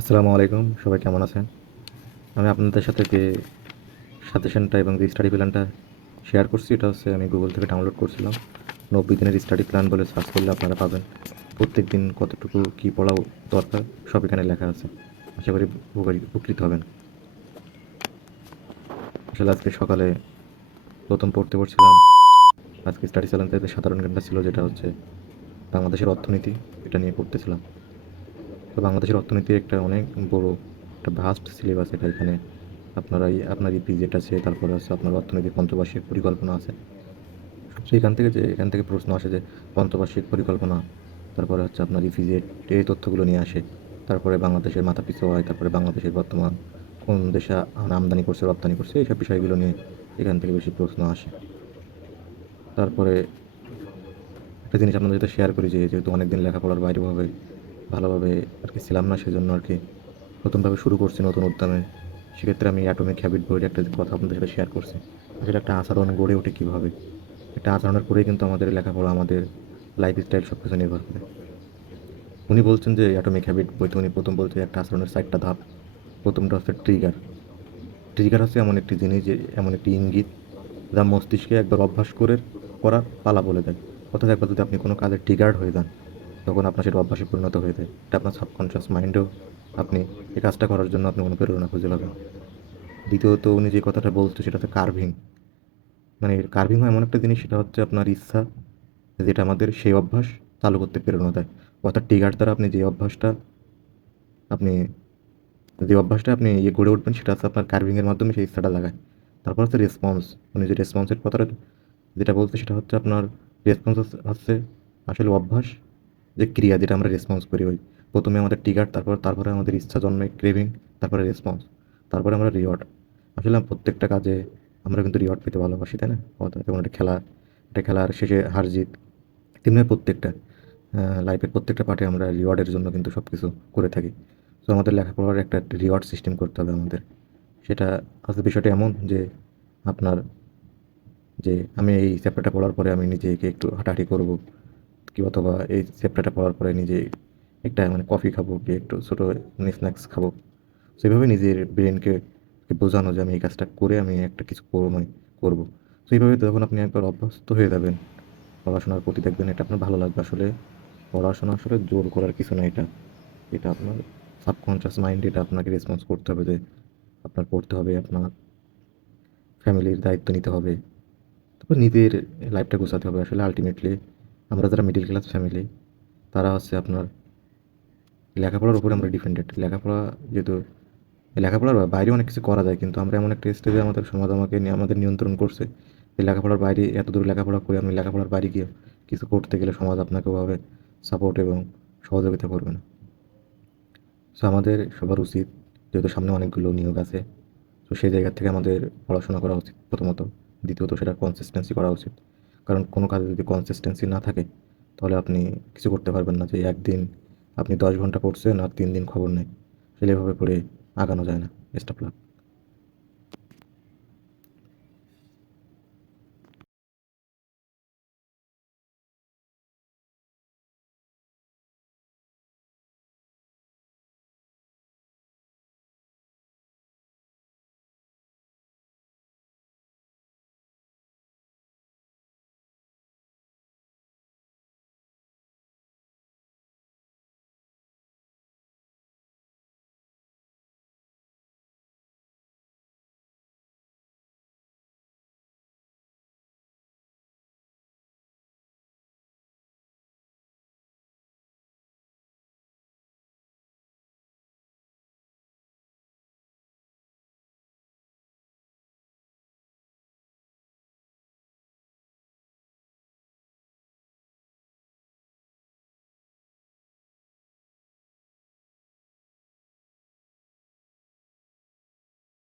আসসালামু আলাইকুম, সবাই কেমন আছেন? আমি আপনাদের সাথে যে সাজেশনটা এবং যে স্টাডি প্ল্যানটা শেয়ার করছি, এটা হচ্ছে আমি গুগল থেকে ডাউনলোড করছিলাম। নব্বই দিনের স্টাডি প্ল্যান বলে সার্চ করলে আপনারা পাবেন প্রত্যেক দিন কতটুকু কী পড়া দরকার, সব এখানে লেখা আছে। আশা করি উপকৃত হবেন। আসলে আজকে সকালে প্রথম পড়তে পড়ছিলাম, আজকে স্টাডি চ্যালেঞ্জের সাধারণ জ্ঞানটা ছিল যেটা হচ্ছে বাংলাদেশের অর্থনীতি, এটা নিয়ে পড়তেছিলাম। তো বাংলাদেশের অর্থনীতি একটা অনেক বড় একটা ভাস্ট সিলেবাস এটা। এখানে আপনারা এই আপনার ইপি যেটা আছে, তারপরে আছে আপনার অর্থনৈতিক পঞ্চবার্ষিক পরিকল্পনা আছে। সেইখান থেকে যে, এখান থেকে প্রশ্ন আসে যে, পঞ্চবার্ষিক পরিকল্পনা, তারপরে হচ্ছে আপনার ইপিজেড এই তথ্যগুলো নিয়ে আসে। তারপরে বাংলাদেশের মাথা পিছু হয়, তারপরে বাংলাদেশের বর্তমান কোন দেশে আমদানি করছে, রপ্তানি করছে, এইসব বিষয়গুলো নিয়ে এখান থেকে বেশি প্রশ্ন আসে। তারপরে একটা জিনিস আপনাদের সাথে শেয়ার করি যে, যেহেতু অনেকদিন লেখাপড়ার বাইরেভাবে ভালোভাবে আর কি ছিলাম না, সেজন্য আর কি নতুনভাবে শুরু করছি নতুন উদ্যমে। সেক্ষেত্রে আমি অ্যাটমিক হ্যাবিট বইয়ের একটা কথা আপনাদের সাথে শেয়ার করছি। আসলে একটা আচরণ গড়ে ওঠে কীভাবে? একটা আচরণের পরেই কিন্তু আমাদের লেখাপড়া, আমাদের লাইফ স্টাইল সব কিছু নির্ভর করে। উনি বলছেন যে অ্যাটমিক হ্যাবিট বইতে উনি প্রথম বলতে একটা আচরণের চারটা ধাপ। প্রথমটা হচ্ছে ট্রিগার ট্রিগার হচ্ছে এমন একটি জিনিস যে, এমন একটি ইঙ্গিত যা মস্তিষ্কে একবার অভ্যাস করে, করার পালা বলে দেয়। অর্থাৎ একবার যদি আপনি কোনো কাজে ট্রিগার্ড হয়ে যান তখন আপনার সেটা অভ্যাসে পরিণত হয়ে যায়। এটা আপনার সাবকনশিয়াস মাইন্ডেও আপনি এই কাজটা করার জন্য আপনি অনুপ্রেরণা খুঁজে পাবেন দ্বিতীয়ত উনি যে কথাটা বলছে সেটা হচ্ছে কার্ভিং মানে কার্ভিং হয় এমন একটা জিনিস, সেটা হচ্ছে আপনার ইচ্ছা যেটা আমাদের সেই অভ্যাস চালু করতে প্রেরণা দেয়। অর্থাৎ ট্রিগার দ্বারা আপনি যে অভ্যাসটা আপনি যে অভ্যাসটা আপনি ইয়ে গড়ে উঠবেন, সেটা হচ্ছে আপনার কার্ভিংয়ের মাধ্যমে সেই ইচ্ছাটা লাগায়। তারপর হচ্ছে রেসপন্স উনি যে রেসপন্সের কথাটা যেটা বলতে সেটা হচ্ছে আপনার রেসপন্স হচ্ছে আসলে অভ্যাস যে ক্রিয়া যেটা আমরা রেসপন্স করি, ওই প্রথমে আমাদের টিগার তারপর, তারপরে আমাদের ইচ্ছা জন্মে ক্রেভিং তারপরে রেসপন্স তারপরে আমরা রিওয়ার্ড আসলে প্রত্যেকটা কাজে আমরা কিন্তু রিওয়ার্ড পেতে ভালোবাসি, তাই না? যেমন একটা খেলা, একটা খেলার শেষে হার জিত, তেমনি প্রত্যেকটা লাইফের প্রত্যেকটা পার্টে আমরা রিওয়ার্ডের জন্য কিন্তু সব কিছু করে থাকি। তো আমাদের লেখাপড়ার একটা রিওয়ার্ড সিস্টেম করতে হবে আমাদের। সেটা আসলে বিষয়টা এমন যে আপনার, যে আমি এই চ্যাপ্টারটা পড়ার পরে আমি নিজেকে একটু হাঁটাহাঁটি করব কি অথবা এই চ্যাপ্টারটা পড়ার পরে নিজে একটা মানে কফি খাব, কি একটু ছোটো মানে স্ন্যাক্স খাব। সেইভাবে নিজের ব্রেনকে বোঝানো যে আমি এই কাজটা করে আমি একটা কিছু করব মানে করব। তো এইভাবে যখন আপনি একবার অভ্যস্ত হয়ে যাবেন, পড়াশোনার প্রতি দেখবেন এটা আপনার ভালো লাগবে আসলে। পড়াশোনা আসলে জোর করার কিছু না এটা। এটা আপনার সাবকনশিয়াস মাইন্ড এটা আপনাকে রেসপন্স করতে হবে যে আপনার পড়তে হবে, আপনার ফ্যামিলির দায়িত্ব নিতে হবে। তারপর নিজের লাইফটা গোছাতে হবে আসলে আলটিমেটলি আমরা যারা মিডিল ক্লাস ফ্যামিলি তারা হচ্ছে আপনার লেখাপড়ার উপরে আমরা ডিপেন্ডেড লেখাপড়া যেহেতু, লেখাপড়ার বাইরে অনেক কিছু করা যায়, কিন্তু আমরা এমন একটা স্টেজে আমাদের সমাজ আমাকে নিয়ে আমাদের নিয়ন্ত্রণ করছে যে লেখাপড়ার বাইরে এত দূর লেখাপড়া করে আমি লেখাপড়ার বাইরে গিয়ে কিছু করতে গেলে সমাজ আপনাকে ওভাবে সাপোর্ট এবং সহযোগিতা করবে না। সো আমাদের সবার উচিত, যেহেতু সামনে অনেকগুলো নিয়োগ আছে, তো সেই জায়গা থেকে আমাদের পড়াশোনা করা উচিত প্রথমত। দ্বিতীয়ত সেটা কনসিস্টেন্সি করা উচিত। কারণ কোনো কাজে যদি কনসিস্টেন্সি না থাকে, তাহলে আপনি কিছু করতে পারবেন না যে একদিন আপনি দশ ঘণ্টা পড়ছেন আর তিন দিন খবর নেই। সেভাবে পড়ে আগানো যায় না। স্টাফ লাক